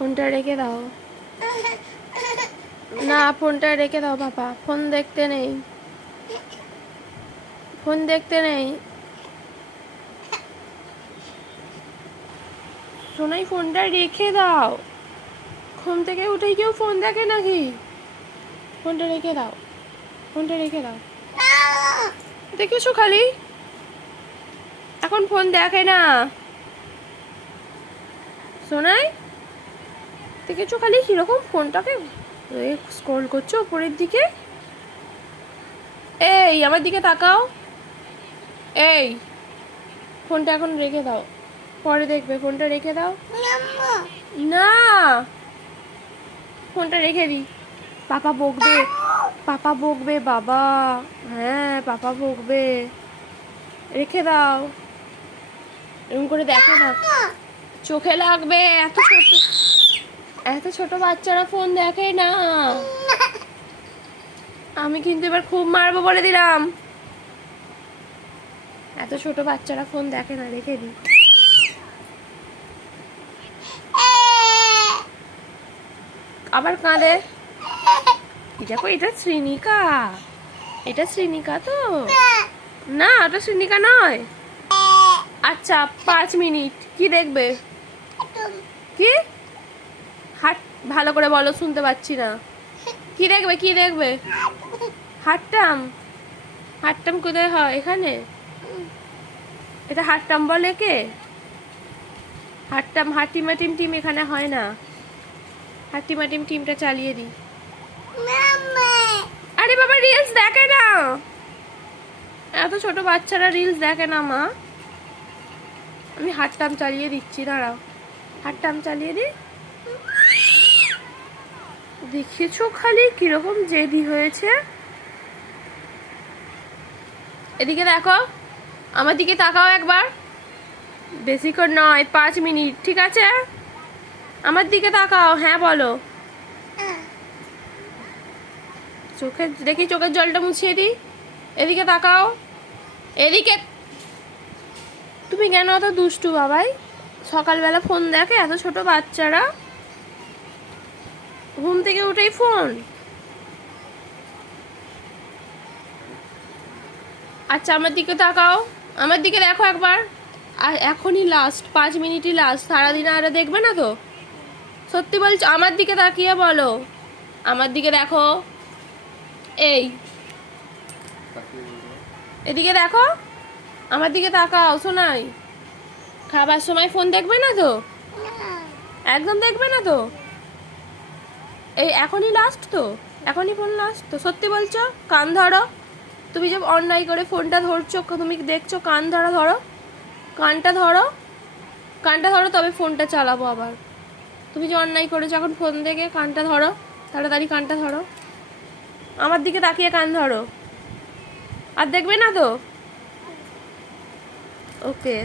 ফোনটা রেখে দাও না, ফোনটা রেখে দাও বাবা, ফোন দেখতে নেই, ফোন দেখতে নেই। সোনাই ফোনটা রেখে দাও। ঘুম থেকে উঠেই কেউ ফোন দেখে নাকি? ফোনটা রেখে দাও, ফোনটা রেখে দাও। দেখেছো খালি এখন ফোন দেখে না। সোনাই দেখেছো খালি কিরকম ফোনটাকে স্ক্রল করছো উপরের দিকে। এই আমার দিকে তাকাও। এই ফোনটা এখন রেখে দাও, পরে দেখবে। ফোনটা রেখে দাও না, ফোনটা রেখে দি। পাপা বকবে, পাপা বকবে বাবা। হ্যাঁ পাপা বকবে, রেখে দাও। এরকম করে দেখে না, চোখে লাগবে। এত ছোট বাচ্চারা ফোন দেখে না। আমি কিন্তু এবার খুব মারবো বলে দিলাম। এত ছোট বাচ্চারা ফোন দেখে না, রেখে দি। আবার কাঁদে। দেখো এটা শ্রীনিকা, এটা শ্রীনিকা তো না, ওটা শ্রীনিকা নয়। আচ্ছা 5 মিনিট কি দেখবে? কি হাট, ভালো করে বলো, শুনতে পাচ্ছি না। কি দেখবে, কি দেখবে? হাট্টাম, হাট্টাম কোথায় হয়? এখানে এটা হাট্টাম বলে কে? হাট্টাম হাটিমাটিম টিম এখানে হয় না। হাটিমাটিম টিমটা চালিয়ে দি। আরে বাবা রিলস দেখে না, এত ছোট বাচ্চারা রিলস দেখে না মা। আমি হাট্টাম চালিয়ে দিচ্ছি, দাঁড়াও, হাট্টাম চালিয়ে দি। দেখেছো খালি কিরকম জেদি হয়েছে। এদিকে দেখো, আমার দিকে তাকাও একবার। বেশিক্ষণ নয়, 5 মিনিট, ঠিক আছে? আমার দিকে তাকাও, হ্যাঁ বলো। চোখে দেখি, চোখের জলটা মুছিয়ে দিই। এদিকে তাকাও, এদিকে। তুমি কেন অত দুষ্টু বাবাই? সকালবেলা ফোন দেখে এত ছোট বাচ্চারা, ঘুম থেকে উঠেই ফোন। আচ্ছা আমার দিকে তাকাও, আমার দিকে দেখো একবার। আর এখনই লাস্ট, 5 মিনিটই লাস্ট, সারাদিন আর দেখবে না তো? সত্যি বলছো, আমার দিকে তাকিয়ে বলো। আমার দিকে দেখো, এই এদিকে দেখো, আমার দিকে তাকাও। শোনাই, খাবার সময় ফোন দেখবে না তো? একদম দেখবে না তো? এই এখনই লাস্ট তো, এখনই ফোন লাস্ট তো? সত্যি বলছো? কান ধরো। তুমি যে অন্যায় করে ফোনটা ধরছো, তুমি দেখছো, কান ধরো, ধরো কানটা ধরো, কানটা ধরো, তবে ফোনটা চালাবো আবার। তুমি যে অন্যায় করেছো এখন ফোন দেখে, কানটা ধরো, তাড়াতাড়ি কানটা ধরো। আমার দিকে তাকিয়ে কান ধরো। আর দেখবে না তো? ওকে।